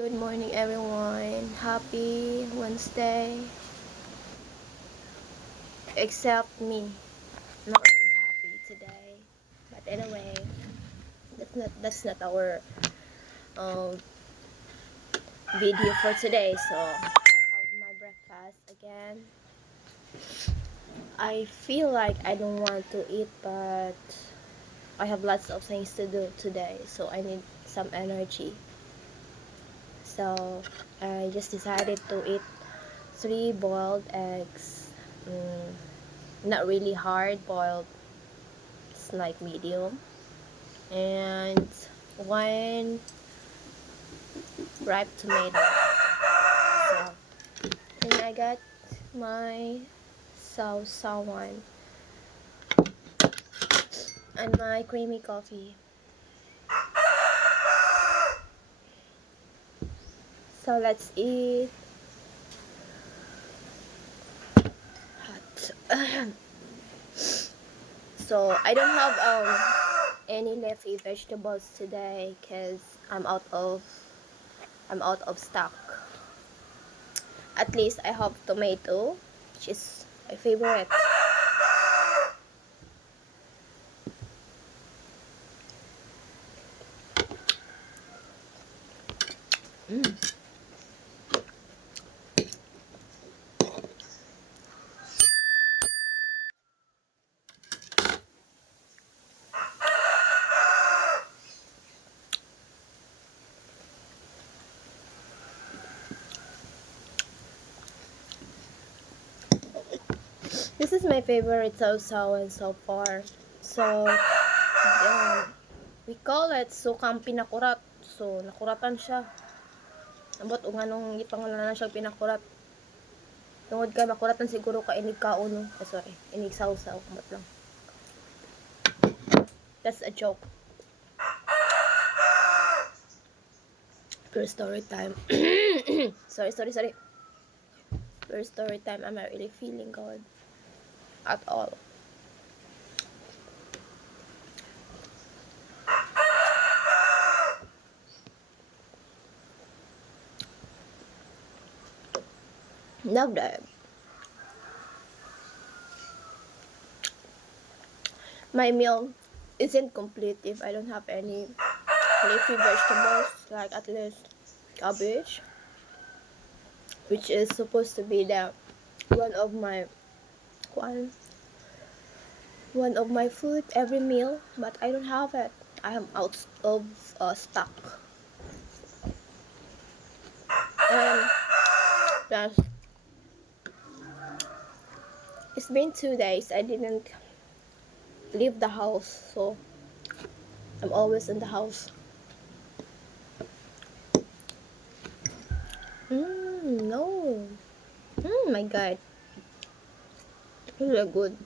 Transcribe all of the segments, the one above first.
Good morning everyone. Happy Wednesday. Except me. Not really happy today. But anyway, that's not our um, video for today. So I have my breakfast again. I feel like I don't want to eat, but I have lots of things to do today, so I need some energy. So I just decided to eat 3 boiled eggs. Not really hard boiled, it's like medium, and 1 ripe tomato. So then I got my sausawan and my creamy coffee. So let's eat. Hot. So I don't have any lefty vegetables today because I'm out of stock. At least I have tomato, which is my favorite. This is my favorite sausawan so far. So we call it sukang pinakurat. So nakuratan siya. Ambot o nga nung ipangalanan siya pinakurat. Tungod ka makuratan siguro ka inig kauno. Sorry, inig sausaw. Ambot lang. That's a joke. First story time. sorry. First story time. I'm not really feeling good at all. Love that. My meal isn't complete if I don't have any leafy vegetables, like at least cabbage, which is supposed to be the one of my food every meal, but I don't have it. I am out of stock. And plus, it's been 2 days I didn't leave the house, so I'm always in the house. No. My God. Really good.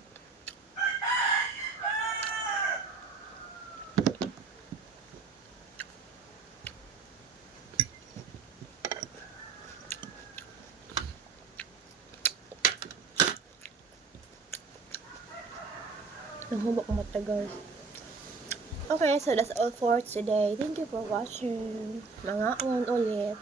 Nahubok matagal. Okay, so that's all for today. Thank you for watching. Mga ulit.